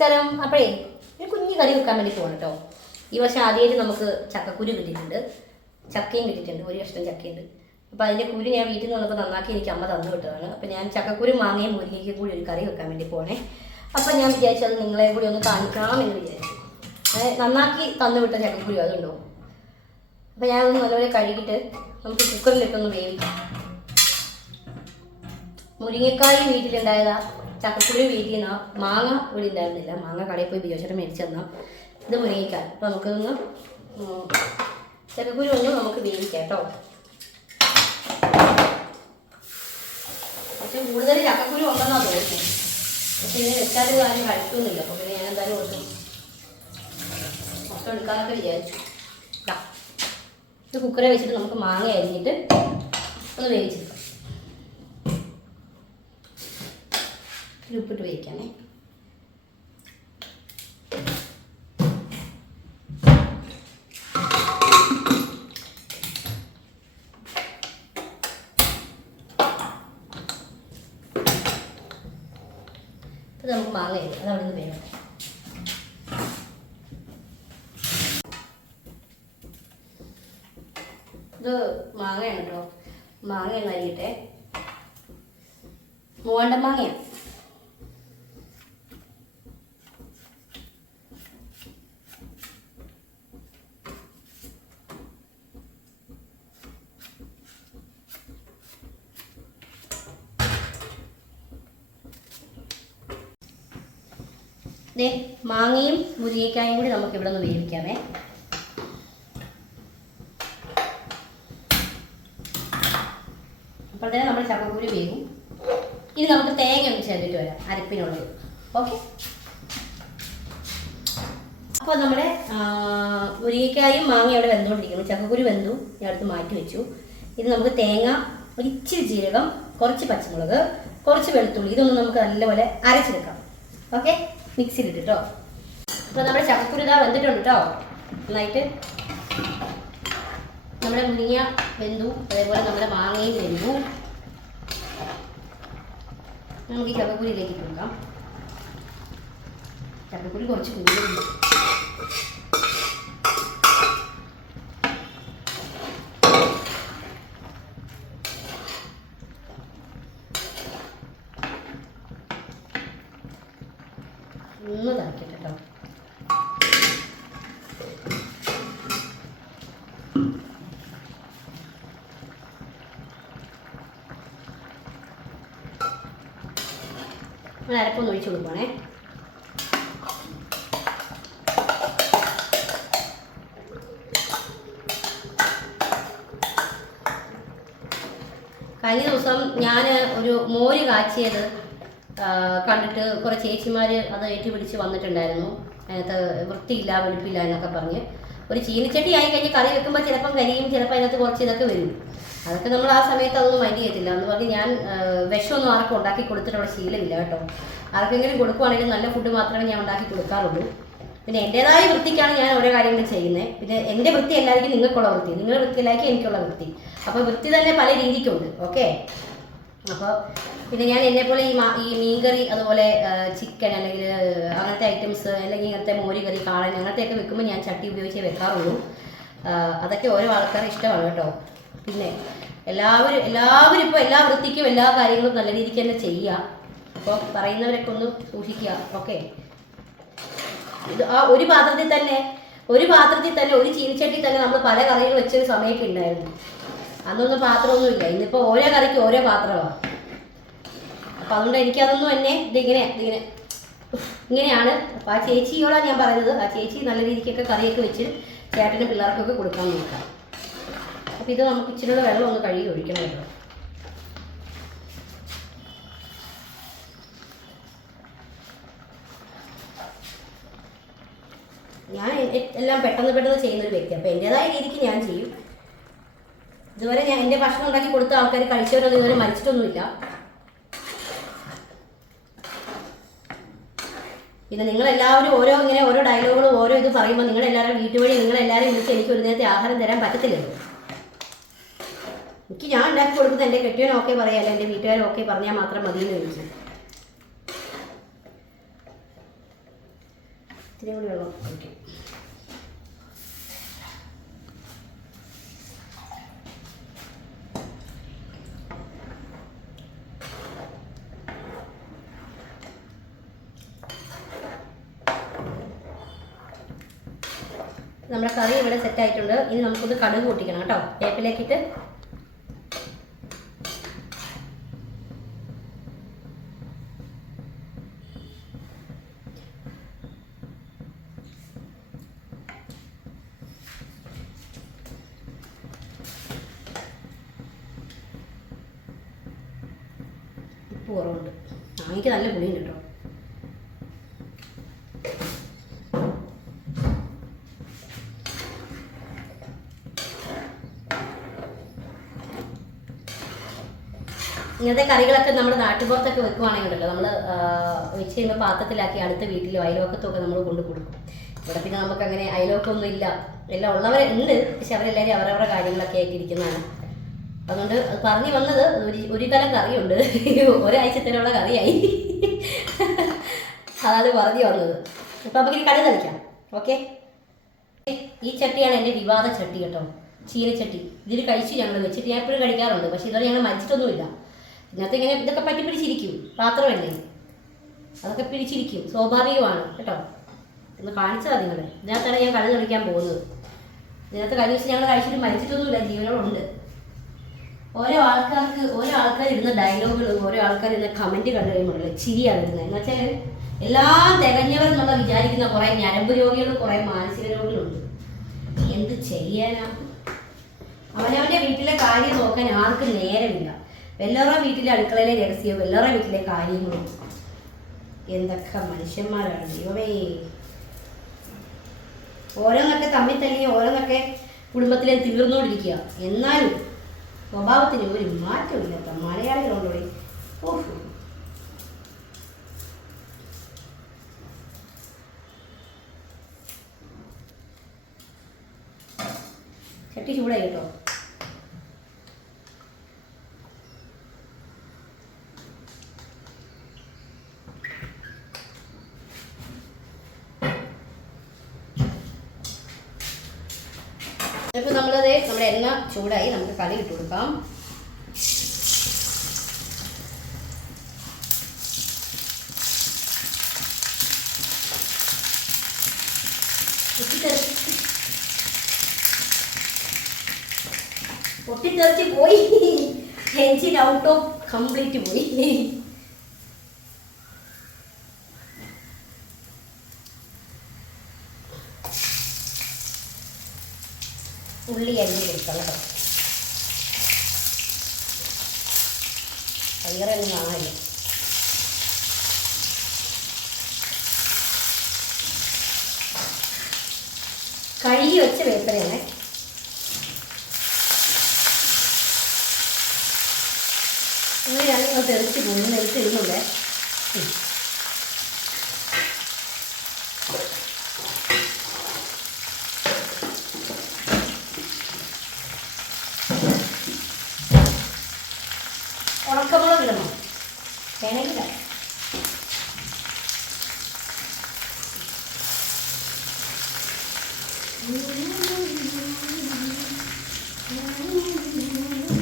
നമസ്കാരം. അപ്പോഴേ ഒരു കുഞ്ഞു കറി വെക്കാൻ വേണ്ടി പോകണം കേട്ടോ ഈ വർഷം ആദ്യമായിട്ട് നമുക്ക് ചക്കക്കുരു കിട്ടിയിട്ടുണ്ട്. ചക്കയും കിട്ടിയിട്ടുണ്ട്. ഒരു കഷ്ണം ചക്കയുണ്ട്. അപ്പോൾ അതിന്റെ കുരു ഞാൻ വീട്ടിൽ നിന്ന് വന്നപ്പോൾ നന്നാക്കി എനിക്ക് അമ്മ തന്നു വിട്ടതാണ്. അപ്പോൾ ഞാൻ ചക്കക്കുരു മാങ്ങയും മുരിങ്ങയ്ക്കും കൂടി ഒരു കറി വെക്കാൻ വേണ്ടി പോകണേ അപ്പോൾ ഞാൻ വിചാരിച്ചത് നിങ്ങളെ കൂടി ഒന്ന് കാണിക്കാമെന്ന് വിചാരിച്ചു. നന്നാക്കി തന്നു വിട്ട ചക്കക്കുരു അതുണ്ടോ? അപ്പോൾ ഞാനൊന്ന് നല്ലപോലെ കഴുകിയിട്ട് നമുക്ക് കുക്കറിലിട്ടൊന്ന് വേവിക്കാം. മുരിങ്ങക്കായും വീട്ടിലുണ്ടായതാ. ചക്കക്കുരു വീട്ടിൽ നിന്നാ മാങ്ങ ഇവിടെ ഉണ്ടായിരുന്നില്ല മാങ്ങ കടയിൽ പോയി ബിയോച്ചേട്ടൻ മേടിച്ചു തന്നാ. ഇത് മുരിങ്ങിക്കാൻ അപ്പോൾ നമുക്കൊന്ന് ചക്കക്കുരു ഒന്ന് നമുക്ക് വേവിക്കാം കേട്ടോ. പക്ഷെ കൂടുതൽ ചക്കക്കുരു ഉണ്ടെന്നാ തോന്നുന്നത്. പക്ഷെ ഇതിന് വെച്ചാലും കാര്യം കഴിക്കുന്നില്ല. അപ്പോൾ പിന്നെ ഞാൻ എന്തായാലും കൊടുക്കും മൊത്തം എടുക്കാനൊക്കെ വിചാരിച്ചു ഇത് കുക്കറെ വെച്ചിട്ട് നമുക്ക് മാങ്ങ അരിഞ്ഞിട്ട് ഒന്ന് വേവിച്ചെടുക്കാം. ഇതിൽ ഉപ്പിട്ട് വേവിക്കാമേ. ഇത് നമുക്ക് മാങ്ങ അത് അവിടെ വേണം. ഇത് മാങ്ങയാണ് കേട്ടോ മാങ്ങ ഒന്ന് അരിയട്ടെ. മൂവാണ്ട മാങ്ങയാണ് ദേ മാങ്ങയും മുരിങ്ങക്കായും കൂടി നമുക്ക് ഇവിടെ നിന്ന് വേവിക്കാമേ. അപ്പോൾ തന്നെ നമ്മൾ ചക്കക്കുരു വേവും. ഇനി നമുക്ക് തേങ്ങ ഒന്ന് ചേർത്തിട്ട് വരാം അരപ്പിനുള്ളത് ഓക്കെ? അപ്പോൾ നമ്മുടെ ആ, മുരിങ്ങക്കായും മാങ്ങയും അവിടെ വെന്തുകൊണ്ടിരിക്കുന്നു. ചക്കക്കുരു വെന്തു ഞാൻ അടുത്ത് മാറ്റി വെച്ചു. ഇത് നമുക്ക് തേങ്ങ ഒരിച്ചിരി ജീരകം കുറച്ച് പച്ചമുളക് കുറച്ച് വെളുത്തുള്ളി ഇതൊന്നും നമുക്ക് നല്ലപോലെ അരച്ചെടുക്കാം. ഓക്കെ? മിക്സിയിലിട്ട് കേട്ടോ അപ്പോൾ നമ്മുടെ ചക്കക്കുരു ഇതാ വെന്തിട്ടുണ്ട് കേട്ടോ നന്നായിട്ട്. നമ്മുടെ മുരിങ്ങ വെന്തു. അതേപോലെ നമ്മുടെ മാങ്ങയും വെന്തു. നമുക്ക് ഈ ചക്കക്കുരിയിലേക്ക് കൊടുക്കാം. ചക്കക്കുരി കുറച്ച് കൂടുതലുണ്ട് ഒന്ന് തിളക്കട്ടെ കേട്ടോ അരപ്പൊന്ന് ഒഴിച്ചു കൊടുക്കണേ കഴിഞ്ഞ ദിവസം ഞാൻ ഒരു മോര് കാച്ചിയത് കണ്ടിട്ട് കുറേ ചേച്ചിമാർ അത് ഏറ്റുപിടിച്ച് വന്നിട്ടുണ്ടായിരുന്നു. അതിനകത്ത് വൃത്തിയില്ല വെളുപ്പില്ല എന്നൊക്കെ പറഞ്ഞ്. ഒരു ചീനിച്ചട്ടി ആയി കഴിഞ്ഞ് കറി വെക്കുമ്പോൾ ചിലപ്പം കരിയും ചിലപ്പോൾ അതിനകത്ത് കുറച്ച് ഇതൊക്കെ വരും. അതൊക്കെ നമ്മൾ ആ സമയത്ത് അതൊന്നും മൈൻഡ് ചെയ്യത്തില്ല. എന്ന് പറഞ്ഞ് ഞാൻ വിഷമൊന്നും ആർക്കും ഉണ്ടാക്കി കൊടുത്തിട്ടുള്ള ശീലമില്ല കേട്ടോ. ആർക്കെങ്കിലും കൊടുക്കുവാണെങ്കിൽ നല്ല ഫുഡ് മാത്രമേ ഞാൻ ഉണ്ടാക്കി കൊടുക്കാറുള്ളൂ. പിന്നെ എന്റെതായ വൃത്തിക്കാണ് ഞാൻ ഓരോ കാര്യങ്ങൾ ചെയ്യുന്നത് പിന്നെ എന്റെ വൃത്തി എല്ലാവർക്കും നിങ്ങൾക്കുള്ള വൃത്തി. നിങ്ങളുടെ വൃത്തിയിലായിരിക്കും എനിക്കുള്ള വൃത്തി. അപ്പോൾ വൃത്തി തന്നെ പല രീതിക്കുണ്ട്. ഓക്കെ അപ്പോൾ പിന്നെ ഞാൻ എന്നെ പോലെ ഈ ഈ മീൻകറി അതുപോലെ ചിക്കൻ അല്ലെങ്കിൽ അങ്ങനത്തെ ഐറ്റംസ് അല്ലെങ്കിൽ ഇങ്ങനത്തെ മോരുകറി കാളൻ അങ്ങനത്തെയൊക്കെ വെക്കുമ്പോൾ ഞാൻ ചട്ടി ഉപയോഗിച്ചേ വെക്കാറുള്ളൂ. അതൊക്കെ ഓരോ ആൾക്കാരുടെ ഇഷ്ടമാണ് കേട്ടോ. പിന്നെ എല്ലാവരും എല്ലാവരും ഇപ്പോൾ എല്ലാ വൃത്തിക്കും എല്ലാ കാര്യങ്ങളും നല്ല രീതിക്ക് തന്നെ ചെയ്യുക അപ്പോൾ പറയുന്നവരൊക്കെ ഒന്ന് സൂക്ഷിക്കുക. ഓക്കെ. ഇത് ആ ഒരു പാത്രത്തിൽ തന്നെ ഒരു പാത്രത്തിൽ തന്നെ ഒരു ചീനിച്ചട്ടി തന്നെ നമ്മൾ പല കറികൾ വെച്ചൊരു സമയമൊക്കെ ഉണ്ടായിരുന്നു. അന്നൊന്നും പാത്രമൊന്നുമില്ല. ഇന്നിപ്പോ ഓരോ കറിക്ക് ഓരോ പാത്രമാണ് അപ്പൊ അതുകൊണ്ട് എനിക്ക് അതൊന്നും എന്നെ ഇതിങ്ങനെ ഇതിങ്ങനെ ഇങ്ങനെയാണ്. അപ്പൊ ആ ചേച്ചിയോടാണ് ഞാൻ പറയുന്നത്. ആ ചേച്ചി നല്ല രീതിക്കൊക്കെ കറിയൊക്കെ വെച്ച് ചേട്ടനും പിള്ളേർക്കൊക്കെ കൊടുക്കാൻ നോക്കാം അപ്പൊ ഇത് നമുക്ക് ഇച്ചിരി വെള്ളം ഒന്ന് കഴുകി ഒഴിക്കണം കേട്ടോ. ഞാൻ എല്ലാം പെട്ടെന്ന് പെട്ടെന്ന് ചെയ്യുന്ന ഒരു വ്യക്തി. അപ്പോൾ എന്റെതായ രീതിക്ക് ഞാൻ ചെയ്യും. ഇതുവരെ ഞാൻ എന്റെ ഭക്ഷണം ഉണ്ടാക്കി കൊടുത്ത ആൾക്കാർ കഴിച്ചവരൊന്നും ഇതുവരെ മരിച്ചിട്ടൊന്നുമില്ല. പിന്നെ നിങ്ങൾ എല്ലാവരും ഓരോ ഇങ്ങനെ ഓരോ ഡയലോഗുകളും ഓരോ ഇത് പറയുമ്പോൾ നിങ്ങൾ എല്ലാവരും വീട്ടുവഴി നിങ്ങൾ എല്ലാവരും വിളിച്ച് എനിക്ക് ഒരു നേരത്തെ ആഹാരം തരാൻ പറ്റത്തില്ലല്ലോ. എനിക്ക് ഞാൻ ഉണ്ടാക്കി കൊടുക്കുന്നത് എന്റെ കെട്ടിയവൻ ഓക്കെ പറയാല്ല എന്റെ വീട്ടുകാരും ഓക്കെ പറഞ്ഞാൽ മാത്രം മതി എന്ന് ചോദിച്ചു. ഇത്തിരി കൂടി വെള്ളം ഒഴിക്കും നമ്മുടെ കറി ഇവിടെ സെറ്റ് ആയിട്ടുണ്ട്. ഇനി നമുക്കൊന്ന് കടുക് പൊട്ടിക്കണം കേട്ടോ. വേപ്പിലേക്കിട്ട്. ഉപ്പ് കുറവുണ്ട്. എനിക്ക് നല്ല പുളിയുണ്ട് കേട്ടോ. ഇങ്ങനത്തെ കറികളൊക്കെ നമ്മുടെ നാട്ടുപുറത്തൊക്കെ ഉണ്ടല്ലോ നമ്മൾ വെച്ച് കഴിയുമ്പോൾ പാത്രത്തിലാക്കി അടുത്ത വീട്ടിലോ അയലോക്കത്തൊക്കെ നമ്മൾ കൊണ്ടു കൊടുക്കും. ഇവിടെ പിന്നെ നമുക്ക് അങ്ങനെ അയലോക്കൊന്നും ഇല്ല. എല്ലാം ഉള്ളവരുണ്ട് പക്ഷെ അവരെല്ലാവരും അവരവരുടെ കാര്യങ്ങളൊക്കെ ആയിട്ട് ഇരിക്കുന്നതാണ്. അതുകൊണ്ട് അത് പറഞ്ഞു വന്നത് ഒരു ഒരു കലം കറിയുണ്ട്. ഒരാഴ്ചത്തേനുള്ള കറിയായി. അതാണ് പറഞ്ഞു വന്നത്. അപ്പം നമുക്ക് ഇനി കട കളിക്കാം. ഓക്കെ? ഈ ചട്ടിയാണ് എന്റെ വിവാദ ചട്ടി കേട്ടോ. ചീനച്ചട്ടി ഇതിൽ കഴിച്ചു ഞങ്ങൾ വെച്ചിട്ട് ഞാൻ എപ്പോഴും കഴിക്കാറുണ്ട്. പക്ഷെ ഇതുവരെ ഞങ്ങൾ മരിച്ചിട്ടൊന്നുമില്ല. ഇതിനകത്ത് ഇങ്ങനെ ഇതൊക്കെ പറ്റി പിടിച്ചിരിക്കും. പാത്രമല്ലേ? അതൊക്കെ പിടിച്ചിരിക്കും. സ്വാഭാവികമാണ്. കേട്ടോ? ഒന്ന് കാണിച്ചതാ നിങ്ങൾ ഇതിനകത്താണ് ഞാൻ കളി കളിക്കാൻ പോകുന്നത്. ഇതിനകത്ത് കഴിഞ്ഞ വെച്ച് ഞങ്ങൾ കഴിച്ചിട്ട് മരിച്ചിട്ടൊന്നുമില്ല. ജീവനോടുണ്ട്. ഓരോ ആൾക്കാർക്ക് ഓരോ ആൾക്കാർ ഇരുന്ന ഡയലോഗുകളും ഓരോ ആൾക്കാർ ഇരുന്ന കമന്റ് കണ്ടു കഴിയുമ്പോഴല്ലേ ചിരിയാണ് ഇരുന്നത് എന്ന് വെച്ചാൽ എല്ലാം തികഞ്ഞവർ എന്നുള്ള വിചാരിക്കുന്ന കുറെ ഞരമ്പ് രോഗികളും കുറെ മാനസിക രോഗികളുണ്ട്. എന്ത് ചെയ്യാനാ? അവനവന്റെ വീട്ടിലെ കാര്യം നോക്കാൻ ആർക്കും നേരമില്ല. എല്ലാവരുടെ വീട്ടിലെ അടുക്കളയിലെ രഹസ്യവും എല്ലാവരുടെ വീട്ടിലെ കാര്യങ്ങളും. എന്തൊക്കെ മനുഷ്യന്മാരാണ് ദൈവമേ. ഓരോന്നൊക്കെ തമ്മിൽ തല്ലി ഓരോന്നൊക്കെ കുടുംബത്തിലെ തീർന്നുകൊണ്ടിരിക്കുക എന്നാലും സ്വഭാവത്തിന് ഒരു മാറ്റമില്ലാത്ത മലയാളികളുണ്ടോടെ ഓഹ്. ചട്ടി ചൂടായി കേട്ടോ. ചൂടായി നമുക്ക് കറി ഇട്ട് കൊടുക്കാം. പൊട്ടിത്തെറിച്ച് പോയി. എൻജിൻ ഔട്ട് ഓഫ് കംപ്ലീറ്റ് പോയി. ഉള്ളി അരിഞ്ഞ് കൊടുക്കണം കേട്ടോ. പയറൊന്നും നാല് കഴുകി വെച്ച വേപ്പനയാണ്. ഇങ്ങനെയാണ് നിങ്ങൾ തെറിച്ച് പോകുന്നത് എടുത്തിരുന്നുണ്ട് Thank you.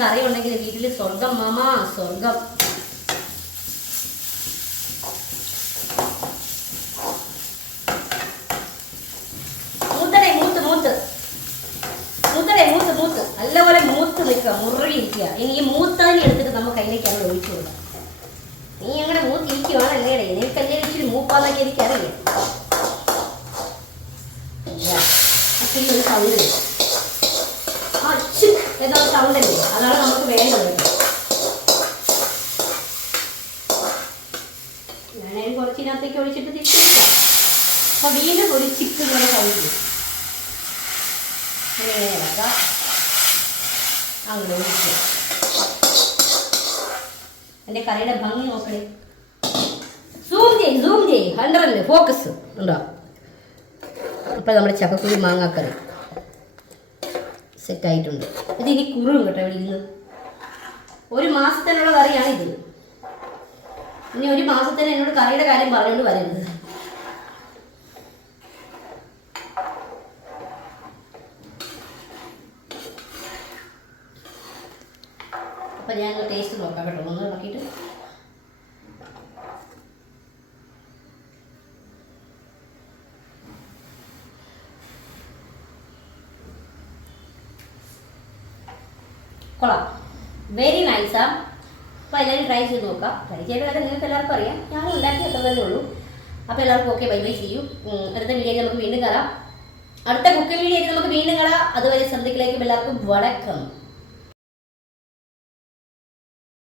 കറി ഉണ്ടെങ്കിൽ വീട്ടിൽ സ്വർഗം മാമാ സ്വർഗം. മൂത്തടേ മൂത്ത് മൂത്ത്. മൂത്തടേ മൂത്ത് മൂത്ത്. നല്ലപോലെ മൂത്ത് നിൽക്കുക മുറുകിയിരിക്കുക ഇനി ഈ മൂത്തതിനെ എടുത്തിട്ട് നമുക്ക് അതിലേക്ക് അവിടെ ഒഴിച്ചു കൊടുക്കാം. നീ അങ്ങനെ മൂത്തിരിക്കുവാണല്ലേ നിനക്കല്ലേ ഇച്ചിരി മൂപ്പാന്നൊക്കെ എനിക്കറിയാം. പിന്നെ ഒരു സൗണ്ട് വരും. ആ, ഛ് എന്ന സൗണ്ട് അല്ലേ അതാണ് നമുക്ക് വേണ്ടത് ഞാനതിന് കുറച്ചിനകത്തേക്ക് ഒഴിച്ചിട്ട് തിരിച്ചു അപ്പോൾ വീണ്ടും ഒരു ചിക്ക് ഇങ്ങനെ ഒഴിക്കുക എന്റെ കറിയുടെ ഭംഗി നോക്കണേ. സൂം ചെയ് സൂം ചെയ് ഹൺഡ്രഡ് ഫോക്കസ് ഉണ്ടോ? അപ്പോൾ നമ്മുടെ ചക്കക്കുഴി മാങ്ങാക്കറി സെറ്റായിട്ടുണ്ട് ഇത് ഇനി കുറും കേട്ടോ ഇവിടെ ഇരുന്ന്. ഒരു മാസത്തിനുള്ള കറിയാണ് ഇത്. ഇനി ഒരു മാസത്തിന് എന്നോട് കറിയുടെ കാര്യം പറഞ്ഞുകൊണ്ട് വരരുത്. അപ്പം ഞാൻ ടേസ്റ്റ് നോക്കാം കേട്ടോ. ഒന്ന് നോക്കിയിട്ട്. കൊള്ളാം. വെരി നൈസാ അപ്പോൾ എല്ലാവരും ട്രൈ ചെയ്ത് നോക്കാം. ട്രൈ ചെയ്ത കാര്യം നിങ്ങൾക്ക് എല്ലാവർക്കും അറിയാം. ഞാൻ ഉണ്ടാക്കി അത്ര തന്നെ ഉള്ളൂ. അപ്പോൾ എല്ലാവർക്കും ഓക്കെ ബൈ ബൈ ചെയ്യൂ. അടുത്ത വീഡിയോയിൽ നമുക്ക് വീണ്ടും കാണാം. അടുത്ത കുക്കിംഗ് വീഡിയോയിൽ നമുക്ക് വീണ്ടും കാണാം. അതുവരെ ശ്രദ്ധിക്കലേക്കും എല്ലാവർക്കും വടക്കം